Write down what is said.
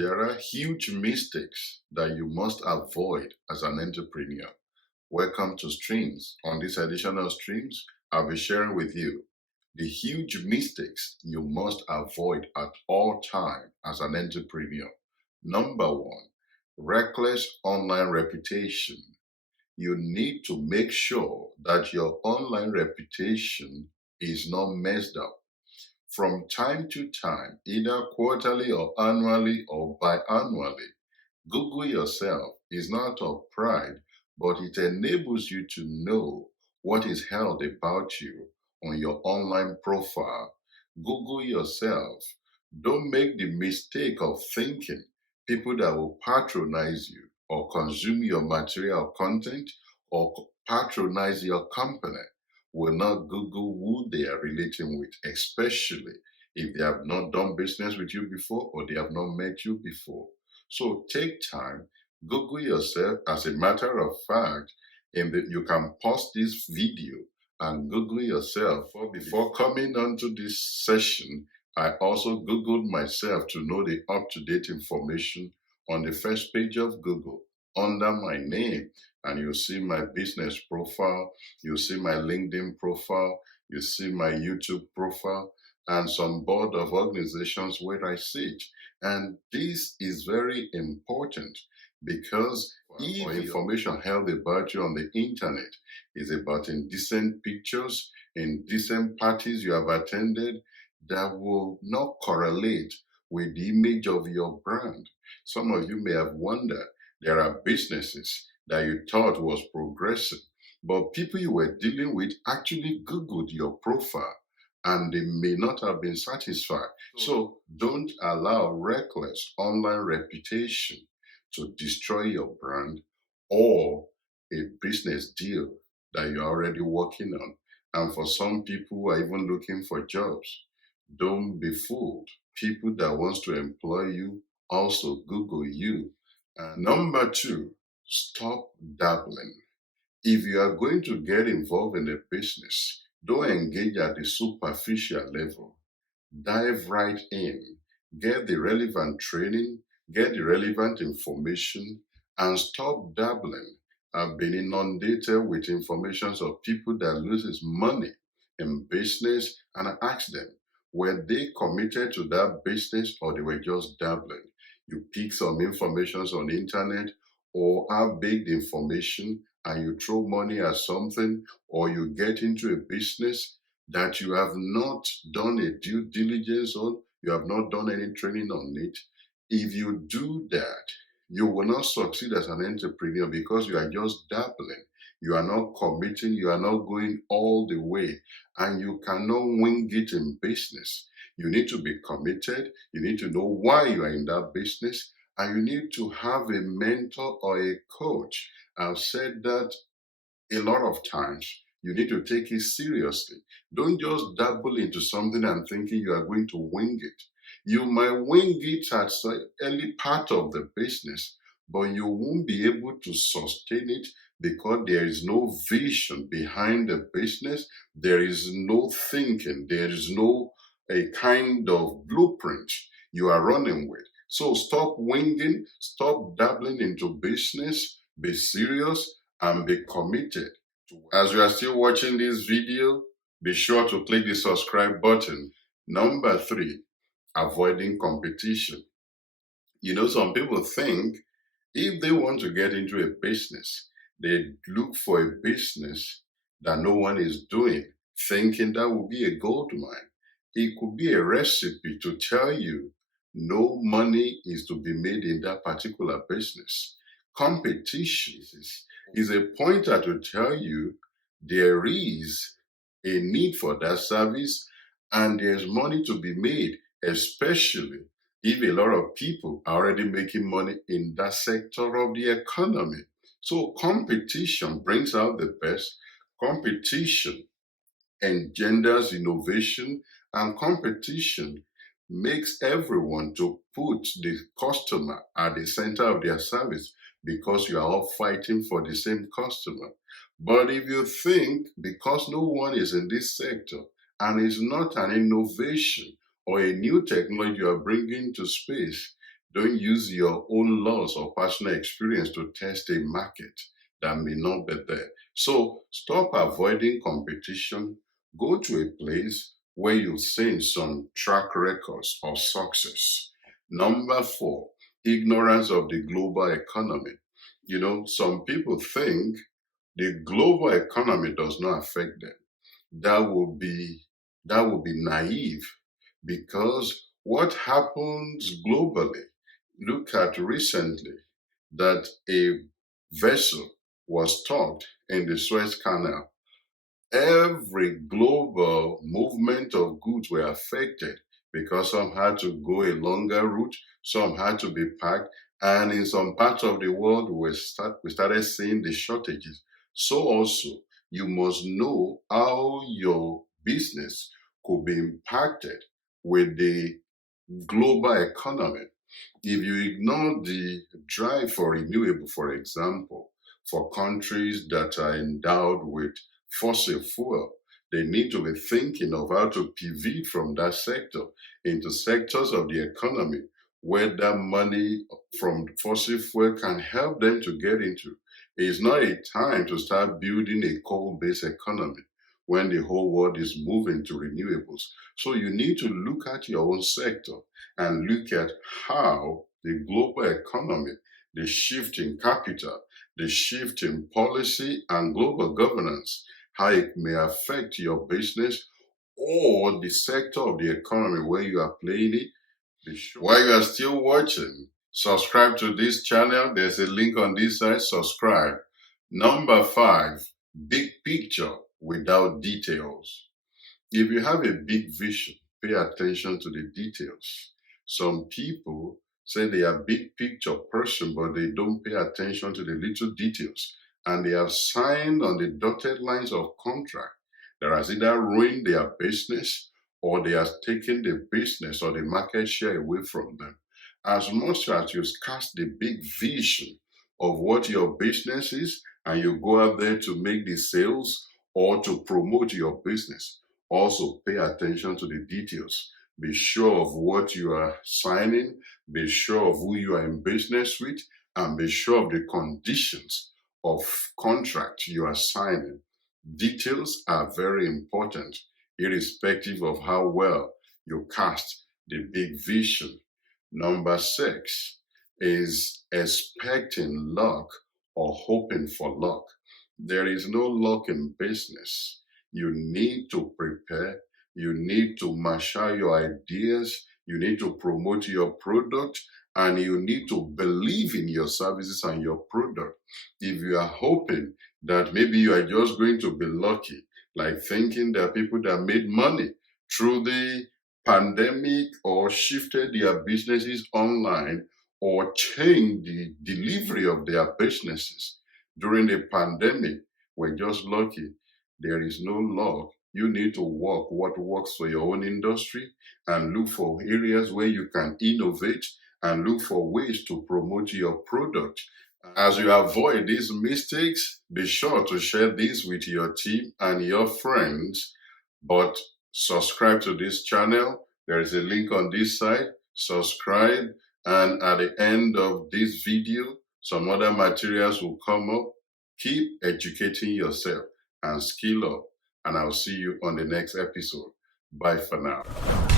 There are huge mistakes that you must avoid as an entrepreneur. Welcome to Streams. On this edition of Streams, I'll be sharing with you the huge mistakes you must avoid at all time as an entrepreneur. Number one, reckless online reputation. You need to make sure that your online reputation is not messed up. From time to time, either quarterly or annually or biannually, Google yourself is not out of pride, but it enables you to know what is held about you on your online profile. Google yourself. Don't make the mistake of thinking people that will patronize you or consume your material content or patronize your company will not Google who they are relating with, especially if they have not done business with you before or they have not met you before. So take time, Google yourself. As a matter of fact, you can pause this video and Google yourself. Before coming onto this session, I also Googled myself to know the up-to-date information on the first page of Google under my name. And you'll see my business profile, you'll see my LinkedIn profile, you see my YouTube profile, and some board of organizations where I sit. And this is very important because if information held about you on the internet is about indecent pictures, indecent parties you have attended that will not correlate with the image of your brand. Some of you may have wondered, there are businesses that you thought was progressive, but people you were dealing with actually Googled your profile and they may not have been satisfied. So don't allow reckless online reputation to destroy your brand or a business deal that you're already working on. And for some people who are even looking for jobs, don't be fooled. People that wants to employ you also Google you. And number two, stop dabbling. If you are going to get involved in a business, don't engage at the superficial level. Dive right in, get the relevant training, get the relevant information, and stop dabbling. I've been inundated with information of people that loses money in business, and I asked them, were they committed to that business or they were just dabbling? You pick some information on the internet or have big information and you throw money at something, or you get into a business that you have not done a due diligence on, you have not done any training on it. If you do that, you will not succeed as an entrepreneur because you are just dabbling. You are not committing, you are not going all the way, and you cannot wing it in business. You need to be committed, you need to know why you are in that business, and you need to have a mentor or a coach. I've said that a lot of times. You need to take it seriously. Don't just dabble into something and thinking you are going to wing it. You might wing it at the early part of the business, but you won't be able to sustain it because there is no vision behind the business. There is no thinking. There is no a kind of blueprint you are running with. So stop winging, stop dabbling into business, be serious, and be committed. As you are still watching this video, be sure to click the subscribe button. Number three, avoiding competition. You know, some people think if they want to get into a business, they look for a business that no one is doing, thinking that will be a gold mine. It could be a recipe to tell you no money is to be made in that particular business. Competition is a pointer to tell you there is a need for that service and there's money to be made, especially if a lot of people are already making money in that sector of the economy. So competition brings out the best. Competition engenders innovation, and competition makes everyone to put the customer at the center of their service because you are all fighting for the same customer. But if you think because no one is in this sector and it's not an innovation or a new technology you are bringing to space, Don't use your own loss or personal experience to test a market that may not be there. So stop avoiding competition. Go to a place where you've seen some track records of success. Number four, ignorance of the global economy. Some people think the global economy does not affect them. That would be naive, because what happens globally, look at recently that a vessel was stopped in the Suez Canal. Every global movement of goods were affected because some had to go a longer route, some had to be packed, and in some parts of the world we started seeing the shortages. So also, you must know how your business could be impacted with the global economy. If you ignore the drive for renewable, for example, for countries that are endowed with fossil fuel, they need to be thinking of how to pivot from that sector into sectors of the economy where that money from fossil fuel can help them to get into. It's not a time to start building a coal-based economy when the whole world is moving to renewables. So you need to look at your own sector and look at how the global economy, the shift in capital, the shift in policy and global governance, how it may affect your business or the sector of the economy where you are playing it. While you are still watching, subscribe to this channel. There's a link on this side. Subscribe. Number five, big picture without details. If you have a big vision, pay attention to the details. Some people say they are big picture person, but they don't pay attention to the little details. And they have signed on the dotted lines of contract that has either ruined their business or they have taken the business or the market share away from them. As much as you cast the big vision of what your business is and you go out there to make the sales or to promote your business, also pay attention to the details. Be sure of what you are signing, be sure of who you are in business with, and be sure of the conditions of contract you are signing. Details are very important, irrespective of how well you cast the big vision. Number six is expecting luck or hoping for luck. There is no luck in business. You need to prepare. You need to marshal your ideas. You need to promote your product, and you need to believe in your services and your product. If you are hoping that maybe you are just going to be lucky, like thinking there are people that made money through the pandemic or shifted their businesses online or changed the delivery of their businesses during the pandemic, we're just lucky. There is no luck. You need to work what works for your own industry and look for areas where you can innovate and look for ways to promote your product. As you avoid these mistakes, be sure to share this with your team and your friends. But subscribe to this channel. There is a link on this side. Subscribe, and at the end of this video, some other materials will come up. Keep educating yourself and skill up, and I'll see you on the next episode. Bye for now.